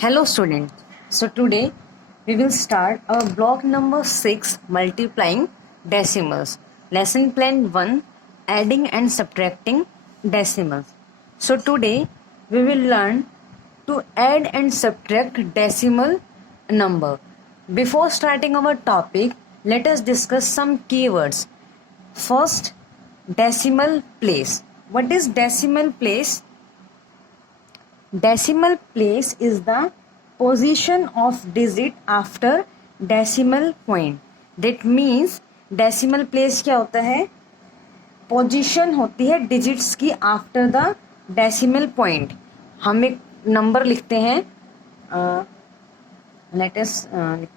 Hello students. So today we will start our block number 6 multiplying decimals. Lesson plan 1 adding and subtracting decimals. So today we will learn to add and subtract decimal number. Before starting our topic, let us discuss some keywords. First, decimal place. What is decimal place? Decimal place is the position of digit after decimal point. That means decimal place क्या होता है? Position होती है digits की after the decimal point. हम एक number लिखते हैं, लिखते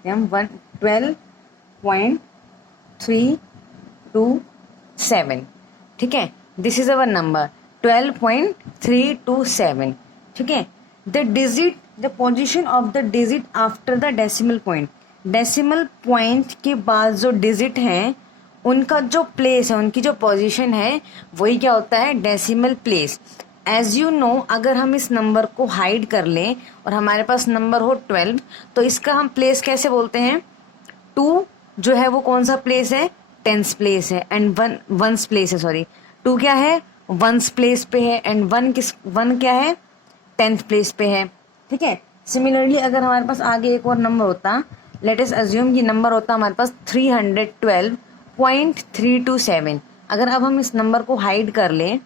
हैं हम 12.327. ठीक है, दिस इज अवर नंबर 12.327. ठीक है. The digit, the position of the digit after the decimal point. Decimal point के बाद जो डिजिट हैं उनका जो प्लेस है, उनकी जो पोजीशन है, वही क्या होता है? Decimal place. As you know, अगर हम इस नंबर को हाइड कर लें और हमारे पास नंबर हो 12, तो इसका हम प्लेस कैसे बोलते हैं? 2 जो है वो कौन सा प्लेस है? टेंस प्लेस है. एंड वंस प्लेस है. सॉरी, 2 क्या है? वंस प्लेस पे है. एंड 1 क्या है? 10th प्लेस पे है. ठीक है. सिमिलरली अगर हमारे पास आगे एक और नंबर होता, लेट अस अज्यूम कि नंबर होता हमारे पास 312.327. अगर अब हम इस नंबर को हाइड कर लें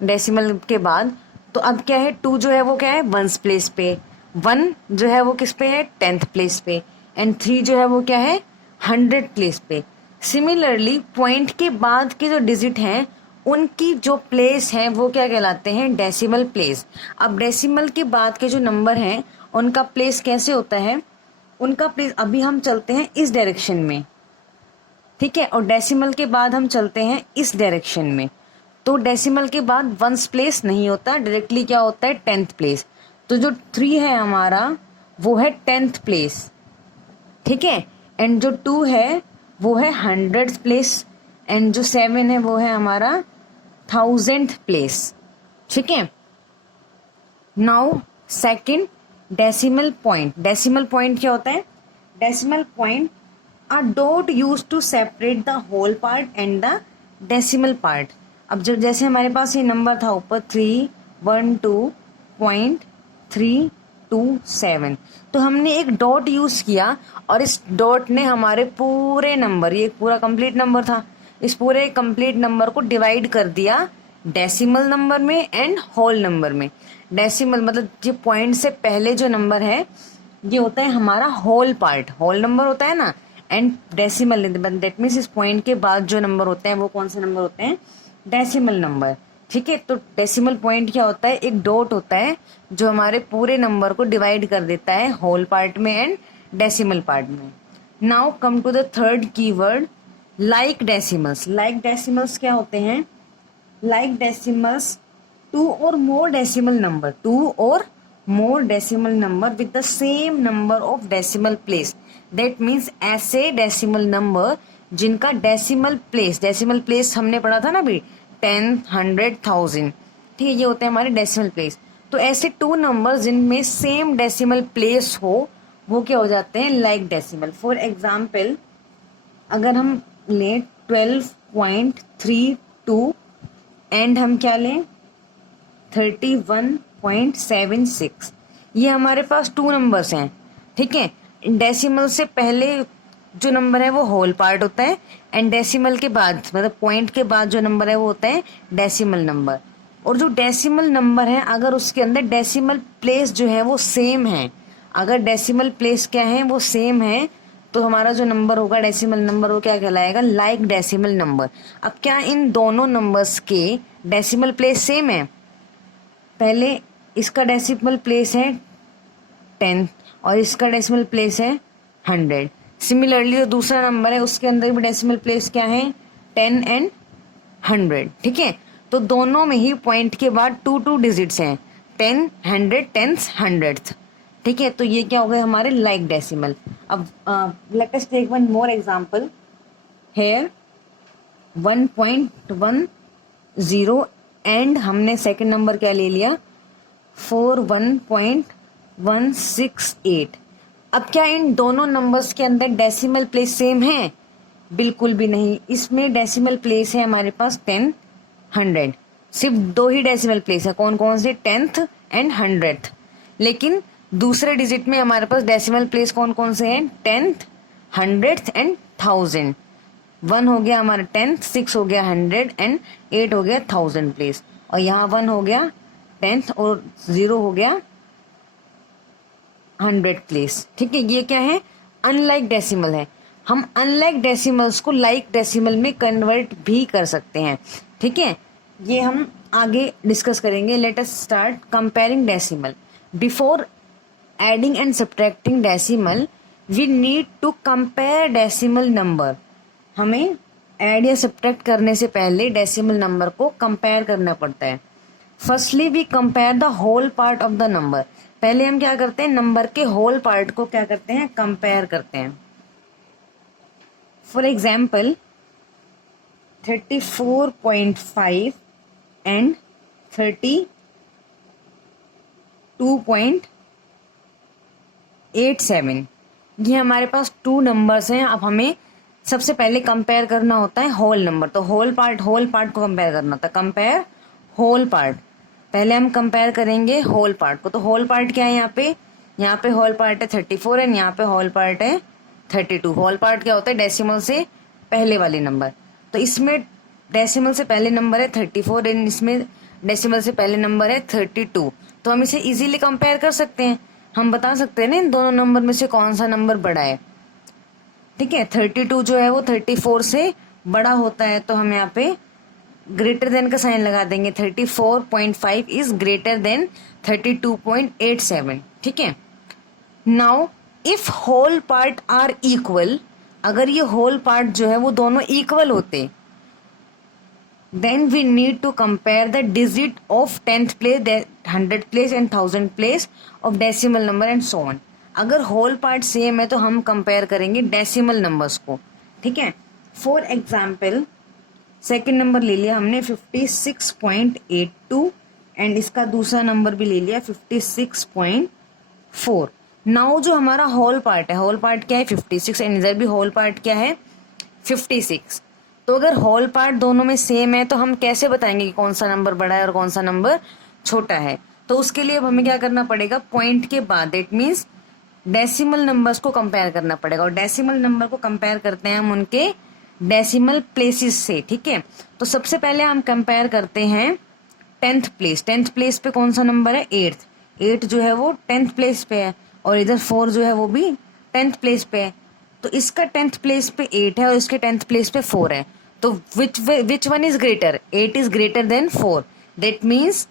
डेसिमल के बाद, तो अब क्या है? 2 जो है वो क्या है? वंस प्लेस पे. 1 जो है वो किस पे है? 10th प्लेस पे. एंड 3 जो है वो क्या है? 100th प्लेस पे. सिमिलरली पॉइंट के बाद के जो डिजिट हैं उनकी जो प्लेस है वो क्या कहलाते हैं? Decimal place. अब डेसिमल के बाद के जो नंबर हैं उनका प्लेस कैसे होता है? उनका प्लेस, अभी हम चलते हैं इस डायरेक्शन में, ठीक है, और डेसिमल के बाद हम चलते हैं इस डायरेक्शन में. तो डेसिमल के बाद वंस प्लेस नहीं होता, डायरेक्टली क्या होता है? 10th place. तो जो 3 है हमारा वो है 10th प्लेस. ठीक है. एंड जो 2 है वो है 100th प्लेस. एंड जो 7 है वो है हमारा 1000th प्लेस. ठीक है. Now second, decimal point. Decimal point क्या होता है? Decimal point a dot used to separate the whole part and the decimal part. अब जब जैसे हमारे पास ये नंबर था ऊपर 312.327, तो हमने एक डॉट यूज किया और इस डॉट ने हमारे पूरे नंबर, ये पूरा कंप्लीट नंबर था, इस पूरे कंप्लीट नंबर को डिवाइड कर दिया डेसिमल नंबर में एंड होल नंबर में. डेसिमल मतलब ये पॉइंट से पहले जो नंबर है ये होता है हमारा होल पार्ट, होल नंबर होता है ना. एंड डेसिमल दैट मीन्स इस पॉइंट के बाद जो नंबर होते हैं वो कौन से नंबर होते हैं? Decimal number. ठीक है. तो डेसिमल पॉइंट क्या होता है? एक डॉट होता है जो हमारे पूरे नंबर को डिवाइड कर देता है होल पार्ट में एंड डेसिमल पार्ट में. Now come to the third keyword, like decimals. Like decimals क्या होते हैं? Like decimals 2 or more decimal number, 2 or more decimal number with the same number of decimal place. That means ऐसे decimal number जिनका decimal place हमने पढ़ा था ना अभी, 10, 100, 1000. ठीक है, ये होते हैं हमारे डेसिमल प्लेस. तो ऐसे 2 नंबर जिनमें सेम डेसिमल प्लेस हो वो क्या हो जाते हैं? Like decimal. फॉर एग्जाम्पल अगर हम लें 12.32 एंड हम क्या लें 31.76, ये हमारे पास 2 नंबर्स हैं. ठीक है. डेसिमल से पहले जो नंबर है वो होल पार्ट होता है एंड डेसिमल के बाद मतलब पॉइंट के बाद जो नंबर है वो होता है डेसिमल नंबर. और जो डेसिमल नंबर है अगर उसके अंदर डेसिमल प्लेस जो है वो सेम है, अगर डेसिमल प्लेस क्या है वो सेम है, तो हमारा जो नंबर होगा डेसिमल नंबर वो क्या कहलाएगा? Like decimal number. अब क्या इन दोनों नंबर्स के डेसिमल प्लेस सेम है? पहले इसका डेसिमल प्लेस है 10 और इसका डेसिमल प्लेस है 100. सिमिलरली जो दूसरा नंबर है उसके अंदर भी डेसिमल प्लेस क्या है? 10 एंड 100. ठीक है. तो दोनों में ही पॉइंट के बाद 2 डिजिट्स हैं, 10, 100, 10th, 100th. ठीक है. तो ये क्या हो गए हमारे लाइक डेसिमल. अब let us take one more example here 1.10 and हमने सेकंड नंबर क्या ले लिया? 41.5. 168। अब क्या इन दोनों नंबर्स के अंदर डेसिमल प्लेस सेम है? बिल्कुल भी नहीं। इसमें डेसिमल प्लेस है हमारे पास 10, 100। सिर्फ दो ही डेसिमल प्लेस है, कौन कौन से? 10th and 100th। लेकिन दूसरे डिजिट में हमारे पास डेसिमल प्लेस कौन कौन से हैं? 10th, 100th and 1000। 1 हो गया हमारा 10th, 6 हो गया 100 एंड 8 हो गया 1000 प्लेस। और यहाँ 1 हो गया 10th और 0 हो गया 100 प्लेस। ठीक है, ये क्या है? अनलाइक डेसिमल है। हम अनलाइक डेसिमल्स को लाइक डेसिमल में कन्वर्ट भी कर सकते हैं। ठीक है, ये हम आगे डिस्कस करेंगे। Let us start comparing decimal. Before adding and subtracting decimal we need to compare decimal number. हमें ऐड या सब्ट्रैक्ट करने से पहले डेसिमल नंबर को कंपेयर करना पड़ता है। Firstly we compare the whole part of the number. पहले हम क्या करते हैं? नंबर के होल पार्ट को क्या करते हैं? कंपेयर करते हैं। फॉर एग्जाम्पल 34.5 एंड 32.87, ये हमारे पास टू नंबर्स हैं। अब हमें सबसे पहले कंपेयर करना होता है होल नंबर। तो होल पार्ट को कंपेयर करना होता है। Compare whole part. पहले हम कंपेयर करेंगे होल पार्ट को। तो होल पार्ट क्या है? यहाँ पे होल पार्ट है 34 एंड यहाँ पे होल पार्ट है 32। होल पार्ट क्या होता है? डेसिमल से पहले वाले नंबर। तो इसमें डेसिमल से पहले नंबर है 34 एंड इसमें डेसिमल से पहले नंबर है 32। तो हम इसे इजीली कंपेयर कर सकते हैं। हम बता सकते हैं ना इन दोनों नंबर में से कौन सा नंबर बड़ा है। ठीक है, 32 जो है वो 34 से बड़ा होता है, तो हम यहाँ पे ग्रेटर देन का साइन लगा देंगे। 34.5 इज ग्रेटर देन 32.87। ठीक है, now if whole part are equal, अगर ये होल पार्ट जो है वो दोनों इक्वल होते, then we need to compare the digit of 10th place, 100 place and 1000 place of decimal number and so on. अगर होल पार्ट सेम है तो हम कंपेयर करेंगे डेसिमल नंबर्स को। ठीक है, फॉर एग्जाम्पल सेकेंड नंबर ले लिया हमने 56.82 एंड इसका दूसरा नंबर भी ले लिया 56.4। नाउ जो हमारा होल पार्ट है, होल पार्ट क्या है? 56 एंड इधर भी होल पार्ट क्या है? 56। तो अगर होल पार्ट दोनों में सेम है तो हम कैसे बताएंगे कि कौन सा नंबर बड़ा है और कौन सा नंबर छोटा है? तो उसके लिए अब हमें क्या करना पड़ेगा? पॉइंट के बाद, इट मीन्स डेसिमल नंबर्स को कंपेयर करना पड़ेगा। और डेसिमल नंबर को कंपेयर करते हैं हम उनके डेसिमल प्लेसेस से। ठीक है, तो सबसे पहले हम कंपेयर करते हैं 10th प्लेस। 10th प्लेस पे कौन सा नंबर है? 8th। 8 जो है वो 10th प्लेस पे है और इधर 4 जो है वो भी 10th प्लेस पे है। तो इसका 10th प्लेस पे 8 है और इसके 10th प्लेस पे 4 है। तो which one is greater? 8 is greater than 4। That means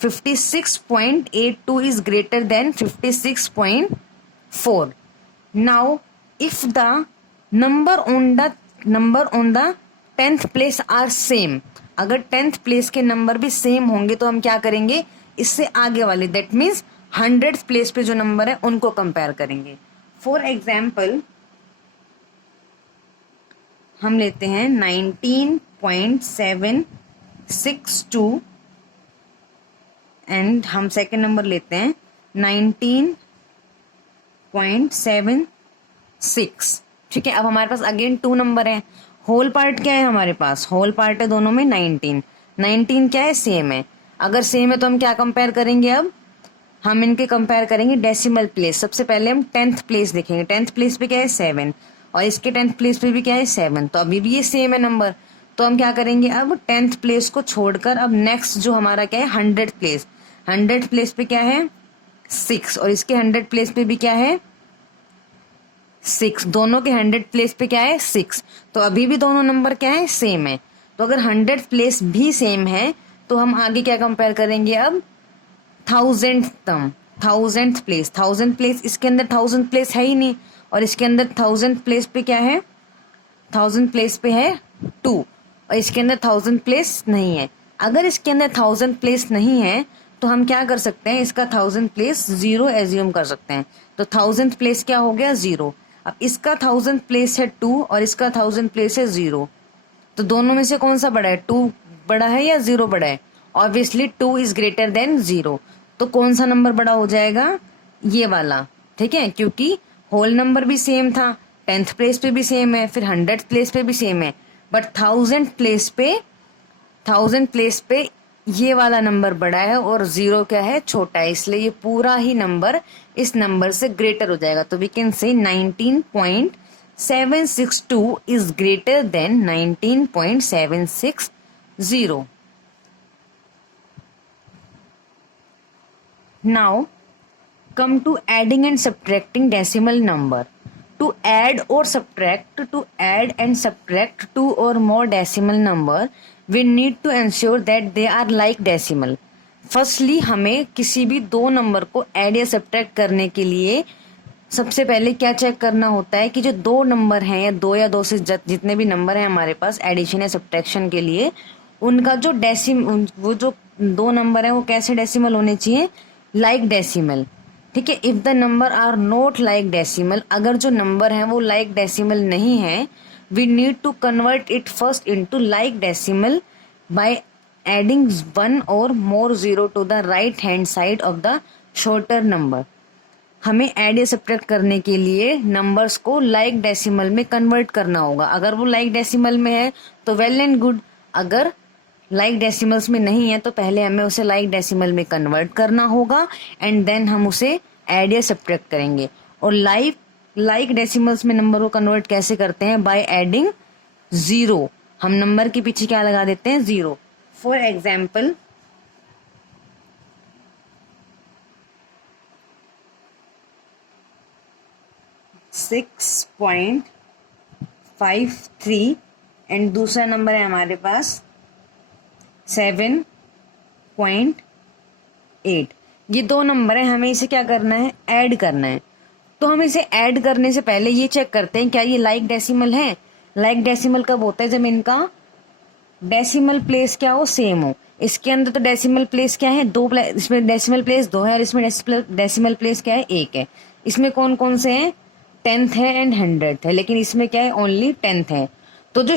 56.82 is greater than 56.4। Now if the number on the 10th place are same, अगर 10th प्लेस के नंबर भी सेम होंगे तो हम क्या करेंगे? इससे आगे वाले, दैट मीन्स 100th प्लेस पे जो नंबर है उनको कंपेयर करेंगे। फॉर एग्जाम्पल हम लेते हैं 19.762 एंड हम सेकेंड नंबर लेते हैं 19.76। ठीक है, अब हमारे पास अगेन टू नंबर है। होल पार्ट क्या है हमारे पास? होल पार्ट है दोनों में 19। 19 क्या है? सेम है। अगर सेम है तो हम क्या कंपेयर करेंगे? अब हम इनके कंपेयर करेंगे डेसिमल प्लेस। सबसे पहले हम 10th प्लेस देखेंगे। 10th प्लेस पे क्या है? 7 और इसके 10th प्लेस पे भी क्या है? 7। तो अभी भी ये सेम है नंबर। तो हम क्या करेंगे? अब 10th प्लेस को छोड़कर अब नेक्स्ट जो हमारा क्या है? 100th place. 100th प्लेस पे क्या है? 6 और इसके 100th प्लेस पे भी क्या है? 6। दोनों के 100th प्लेस पे क्या है? 6। तो अभी भी दोनों नंबर क्या है? सेम है। तो अगर 100th प्लेस भी सेम है तो हम आगे क्या कंपेयर करेंगे? अब 1000th प्लेस। 1000th प्लेस, इसके अंदर 1000th प्लेस है ही नहीं और इसके अंदर 1000th प्लेस पे क्या है? 1000th प्लेस पे है 2 और इसके अंदर 1000th प्लेस नहीं है। अगर इसके अंदर 1000th प्लेस नहीं है तो हम क्या कर सकते हैं? इसका 1000th प्लेस 0 एज्यूम कर सकते हैं। तो 1000th प्लेस क्या हो गया? 0। अब इसका 1000th प्लेस है 2 और इसका 1000th प्लेस है 0। तो दोनों में से कौन सा बड़ा है? 2 बड़ा है या 0 बड़ा है? Obviously 2 is greater then 0। तो कौन सा नंबर बड़ा हो जाएगा? ये वाला, ठीक है, क्योंकि होल नंबर भी सेम था, 10th प्लेस पे भी सेम है, फिर 100th प्लेस पे भी सेम है, बट 1000th प्लेस पे ये वाला नंबर बड़ा है और जीरो क्या है, छोटा है, इसलिए ये पूरा ही नंबर इस नंबर से ग्रेटर हो जाएगा। तो we can say 19.762 is greater than 19.760। Now come to adding and subtracting decimal number. To add and subtract two or more decimal number, we need to ensure that they are like decimal. Firstly हमें किसी भी दो number को add या subtract करने के लिए सबसे पहले क्या चेक करना होता है कि जो दो नंबर हैं या दो से जितने भी नंबर हैं हमारे पास एडिशन या सब्ट्रैक्शन के लिए, उनका जो वो जो दो नंबर है वो कैसे डेसिमल होने चाहिए, लाइक डेसिमल। ठीक है, if the number are not like decimal, अगर जो नंबर है वो लाइक डेसिमल नहीं है, we need to convert it first into like decimal by adding one or more zero to the right hand side of the shorter number. हमें add या subtract करने के लिए नंबर्स को लाइक डेसिमल में convert करना होगा। अगर वो लाइक डेसिमल में है तो वेल एंड गुड, अगर लाइक डेसिमल्स में नहीं है तो पहले हमें उसे लाइक डेसिमल में कन्वर्ट करना होगा एंड देन हम उसे ऐड या सब्ट्रैक्ट करेंगे। और लाइक डेसिमल्स में नंबर को कन्वर्ट कैसे करते हैं, बाय एडिंग जीरो। हम नंबर के पीछे क्या लगा देते हैं, जीरो। फॉर एग्जाम्पल 6.53 एंड दूसरा नंबर है हमारे पास 7.8। ये दो नंबर है, हमें इसे क्या करना है, ऐड करना है। तो हम इसे ऐड करने से पहले ये चेक करते हैं क्या ये लाइक डेसिमल है। लाइक डेसिमल कब होता है, जब इनका डेसिमल प्लेस क्या हो, सेम हो। इसके अंदर तो डेसिमल प्लेस क्या है, दो, इसमें डेसिमल प्लेस दो है और इसमें डेसिमल प्लेस क्या है, एक है। इसमें कौन कौन से हैं, 10th है एंड 100th है, लेकिन इसमें क्या है, ओनली 10th है। तो जो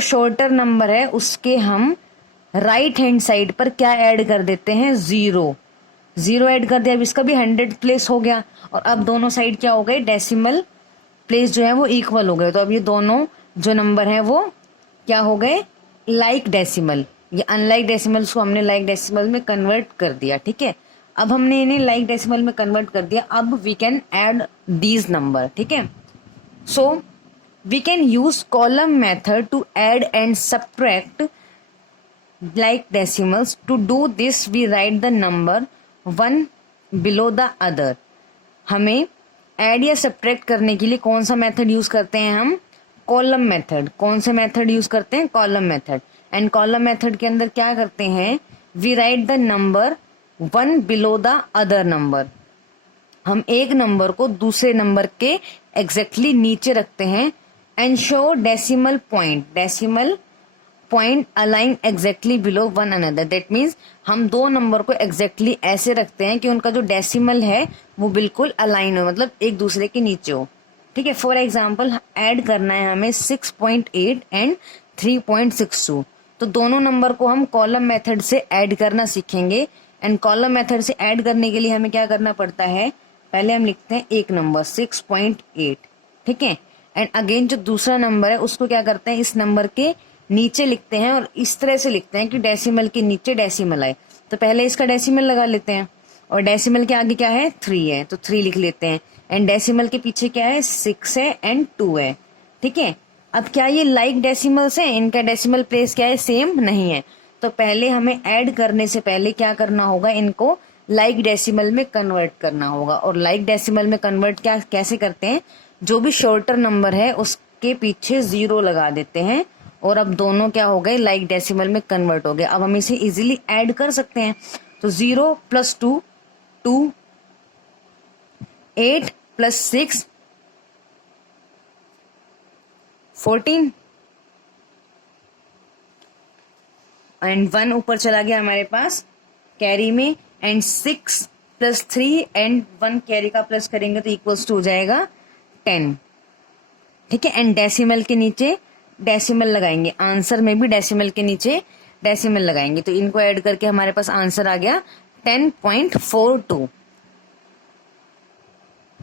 शॉर्टर नंबर है उसके हम राइट हैंड साइड पर क्या ऐड कर देते हैं, जीरो ऐड कर दिया। अब इसका भी 100th प्लेस हो गया और अब दोनों साइड क्या हो गए, डेसिमल प्लेस जो है वो इक्वल हो गए। तो अब ये दोनों जो नंबर है वो क्या हो गए, लाइक डेसिमल। ये अनलाइक डेसिमल्स को हमने लाइक डेसिमल में कन्वर्ट कर दिया। ठीक है, अब हमने इन्हें लाइक डेसिमल में कन्वर्ट कर दिया। अब we can add these number. ठीक है, so we can use column method to add and subtract like decimals. To do this we write the number one below the other. हमें add या subtract करने के लिए कौन सा मेथड यूज करते हैं हम, कॉलम मेथड। कौन से मेथड यूज करते हैं, column method. And column method के अंदर क्या करते हैं, we write the number one below the other number. हम एक नंबर को दूसरे नंबर के एग्जैक्टली नीचे रखते हैं। Ensure decimal point align exactly below one another. That means हम दो नंबर को exactly ऐसे रखते हैं कि उनका जो डेसिमल है वो बिल्कुल अलाइन हो, मतलब एक दूसरे के नीचे हो। ठीक है, फॉर एग्जाम्पल ऐड करना है हमें 6.8 एंड 3.62। तो दोनों नंबर को हम कॉलम मेथड से ऐड करना सीखेंगे। एंड कॉलम मेथड से ऐड करने के लिए हमें क्या करना पड़ता है, पहले हम लिखते हैं एक नंबर 6.8। ठीक है, एंड अगेन जो दूसरा नंबर है उसको क्या करते हैं, इस नंबर के नीचे लिखते हैं और इस तरह से लिखते हैं कि डेसिमल के नीचे डेसिमल आए। तो पहले इसका डेसिमल लगा लेते हैं और डेसिमल के आगे क्या है, 3 है, तो 3 लिख लेते हैं। एंड डेसिमल के पीछे क्या है, 6 है एंड 2 है। ठीक है, अब क्या ये लाइक डेसिमल्स है, इनका डेसिमल प्लेस क्या है, सेम नहीं है। तो पहले हमें ऐड करने से पहले क्या करना होगा, इनको लाइक डेसिमल में कन्वर्ट करना होगा। और लाइक डेसिमल में कन्वर्ट कैसे करते हैं, जो भी शॉर्टर नंबर है उसके पीछे जीरो लगा देते हैं और अब दोनों क्या हो गए, लाइक डेसिमल में कन्वर्ट हो गए। अब हम इसे इजीली ऐड कर सकते हैं। तो 0 + 2 2, 8 + 6 14 एंड 1 ऊपर चला गया हमारे पास कैरी में। एंड 6 + 3 एंड 1 कैरी का प्लस करेंगे तो इक्वल्स टू हो जाएगा 10। ठीक है, एंड डेसिमल के नीचे डेसिमल लगाएंगे, आंसर में भी डेसिमल के नीचे डेसिमल लगाएंगे। तो इनको ऐड करके हमारे पास आंसर आ गया 10.42।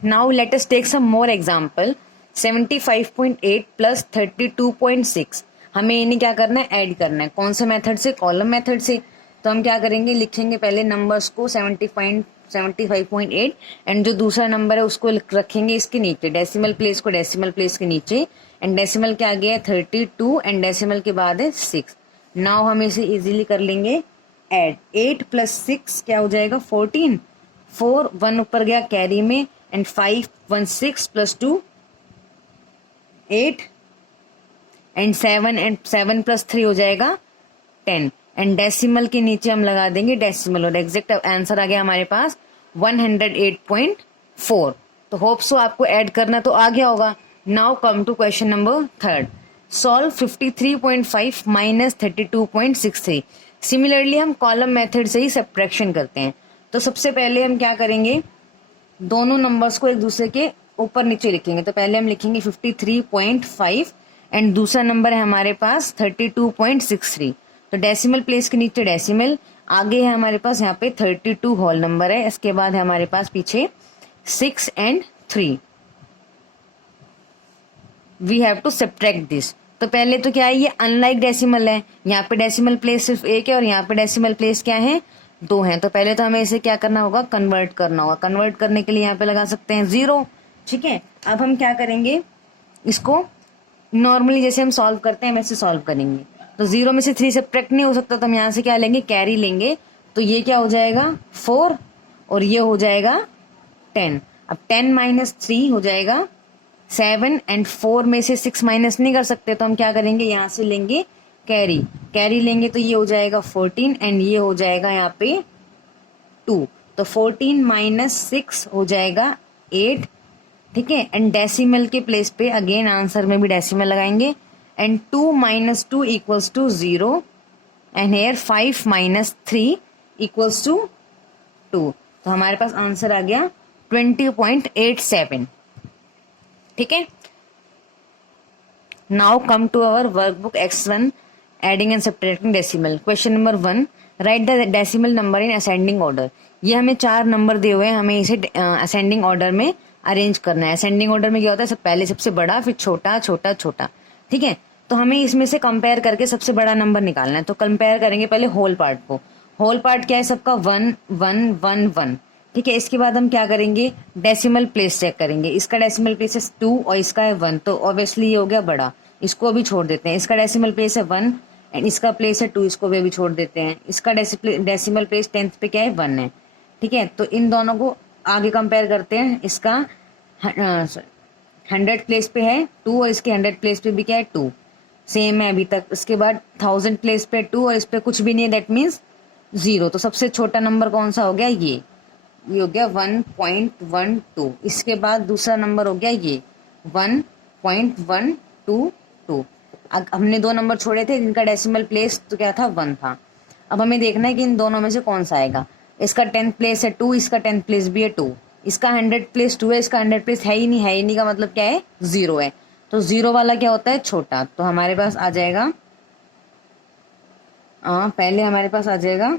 Now let us take some more example. 75.8 plus 32.6, हमें इन्हें क्या करना है, ऐड करना है। कौन से मेथड से, कॉलम मेथड से। तो हम क्या करेंगे, लिखेंगे पहले नंबर्स को 75.8 एंड जो दूसरा नंबर है उसको रखेंगे इसके नीचे, डेसिमल प्लेस को डेसिमल प्लेस के नीचे, एंड डेसिमल के आगे है 32 एंड डेसिमल के बाद है 6। नाउ हम इसे इजीली कर लेंगे ऐड। 8 प्लस 6 क्या हो जाएगा, 14। 4 1 ऊपर गया कैरी में, एंड 5 1 6 प्लस 2 8 एंड 7 प्लस 3 हो जाएगा 10, एंड डेसिमल के नीचे हम लगा देंगे डेसिमल, और एग्जैक्ट आंसर आ गया हमारे पास 108.4। तो होप सो आपको ऐड करना तो आ गया होगा। Now come to question number 3, solve 53.5 minus 32.63। Similarly हम कॉलम मेथड से ही सब्ट्रैक्शन करते हैं। तो सबसे पहले हम क्या करेंगे, दोनों नंबर्स को एक दूसरे के ऊपर नीचे लिखेंगे। तो पहले हम लिखेंगे 53.5 एंड दूसरा नंबर है हमारे पास 32.63। तो डेसिमल प्लेस के नीचे डेसिमल, आगे है हमारे पास यहाँ पे 32 होल नंबर है, इसके बाद है हमारे पास पीछे 6 and 3। We have to subtract this. तो पहले तो क्या है, ये अनलाइक डेसिमल है, यहाँ पे डेसिमल प्लेस सिर्फ एक है और यहाँ पे डेसिमल प्लेस क्या है, 2 है। तो पहले तो हमें इसे क्या करना होगा, कन्वर्ट करना होगा। कन्वर्ट करने के लिए यहाँ पे लगा सकते हैं 0, ठीक है। अब हम क्या करेंगे, इसको नॉर्मली जैसे हम सॉल्व करते हैं वैसे सॉल्व करेंगे। तो 0 में से 3 सब्ट्रैक्ट नहीं हो सकता, तो हम यहाँ से क्या लेंगे, कैरी लेंगे। तो ये क्या हो जाएगा 4 और ये हो जाएगा 10। अब 10 माइनस 3 हो जाएगा 7 एंड 4 में से 6 माइनस नहीं कर सकते, तो हम क्या करेंगे, यहाँ से लेंगे कैरी। कैरी लेंगे तो ये हो जाएगा 14 एंड ये हो जाएगा यहाँ पे 2। तो 14 माइनस 6 हो जाएगा 8, ठीक है। एंड डेसिमल के प्लेस पे अगेन आंसर में भी डेसिमल लगाएंगे, and 2 minus 2 equals to 0 and here 5 minus 3 equals to 2। तो हमारे पास आंसर आ गया 20.87, ठीक है। Now come to our workbook X1 adding and subtracting decimal. Question number 1, write the decimal number in ascending order. ये हमें 4 नंबर दिए हुए हैं, हमें इसे असेंडिंग ऑर्डर में अरेंज करना है। असेंडिंग ऑर्डर में क्या होता है, पहले सबसे बड़ा, फिर छोटा, छोटा, छोटा, ठीक है। तो हमें इसमें से कंपेयर करके सबसे बड़ा नंबर निकालना है। तो कंपेयर करेंगे पहले होल पार्ट को। होल पार्ट क्या है सबका, 1 1 1 1, ठीक है। इसके बाद हम क्या करेंगे, डेसिमल प्लेस चेक करेंगे। इसका डेसिमल प्लेस है 2 और इसका है 1, तो ऑब्वियसली ये हो गया बड़ा, इसको अभी छोड़ देते हैं। इसका डेसिमल प्लेस है 1 एंड इसका प्लेस है 2, इसको भी अभी छोड़ देते हैं। इसका डेसिमल प्लेस 10th पे क्या है, 1 है, ठीक है। तो इन दोनों को आगे कंपेयर करते हैं। इसका 100 प्लेस पे है 2 और इसके 100 प्लेस पे भी क्या है, 2, सेम है अभी तक। इसके बाद 1000 प्लेस पे 2 और इस पे कुछ भी नहीं है, दैट मीन्स 0। तो सबसे छोटा नंबर कौन सा हो गया, ये हो गया 1.12। इसके बाद दूसरा नंबर हो गया ये 1.122। अब हमने 2 नंबर छोड़े थे जिनका डेसिमल प्लेस तो क्या था, 1 था। अब हमें देखना है कि इन दोनों में से कौन सा आएगा। इसका 10th प्लेस है 2, इसका 10th प्लेस भी है 2, इसका 100 प्लेस 2 है, इसका 100 प्लेस है ही नहीं, है ही नहीं का मतलब क्या है, 0 है। तो 0 वाला क्या होता है, छोटा। तो हमारे पास आ जाएगा, पहले हमारे पास आ जाएगा,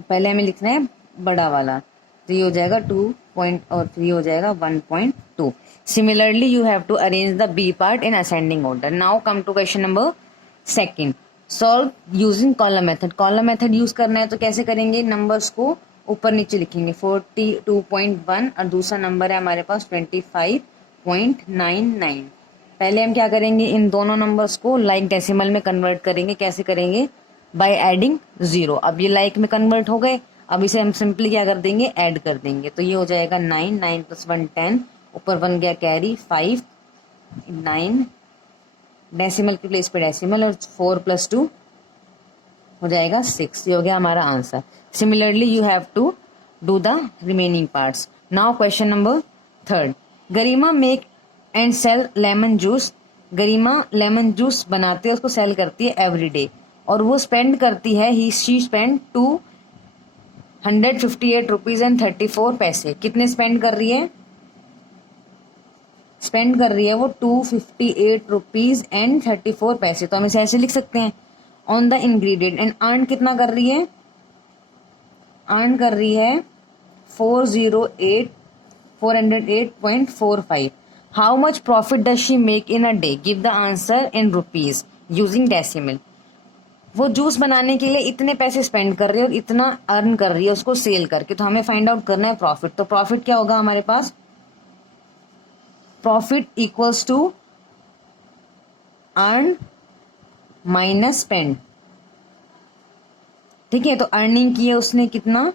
पहले हमें लिखना है बड़ा वाला। तो ये हो जाएगा 2 और 3 हो जाएगा 1.2। Similarly you have to arrange the B part in ascending order. Now come to question number 2, solve using column method. Column method use करना है तो कैसे करेंगे, नंबर्स को ऊपर नीचे लिखेंगे। 42.1 और दूसरा नंबर है हमारे पास 25.99। पहले हम क्या करेंगे, इन दोनों नंबर्स को लाइक डेसिमल में कन्वर्ट करेंगे। कैसे करेंगे, बाय एडिंग 0। अब ये लाइक में कन्वर्ट हो गए, अब इसे हम सिंपली क्या कर देंगे, ऐड कर देंगे। तो ये हो जाएगा 9, 9 + 1 10, ऊपर 1 गया कैरी, 5 9 डेसिमल की प्लेस पे डेसिमल, और 4 + 2 हो जाएगा 6। ये हो गया हमारा answer. Similarly you have to do the remaining parts. Now question number 3, Garima make and sell lemon juice. Garima lemon juice बनाती है, उसको सेल करती है एवरी डे, और वो स्पेंड करती है, शी स्पेंड 258 रुपीज एंड 34 पैसे। कितने स्पेंड कर रही है, स्पेंड कर रही है वो 258 रुपीज एंड 34 पैसे। तो हम इसे ऐसे लिख सकते हैं, on the ingredient. And earn कितना कर रही है, अर्न कर रही है 408.45. How much profit does she make in a day? Give the answer in rupees using decimal. वो जूस बनाने के लिए इतने पैसे स्पेंड कर रही है और इतना अर्न कर रही है उसको सेल करके, तो हमें फाइंड आउट करना है प्रॉफिट। तो प्रॉफिट क्या होगा हमारे पास? Profit equals to earn minus spend. ठीक है, तो अर्निंग की है उसने कितना?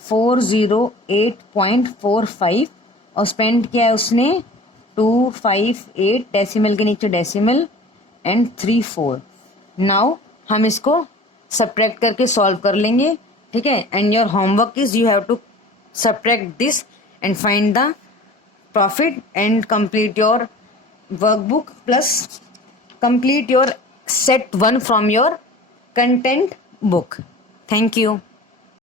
408.45 और स्पेंड किया है उसने 258, डेसिमल के नीचे डेसिमल एंड 34। नाउ हम इसको सब्ट्रैक्ट करके सॉल्व कर लेंगे। ठीक है, and your homework is you have to subtract this and find the profit and complete your workbook plus complete your set 1 from your content book. Thank you.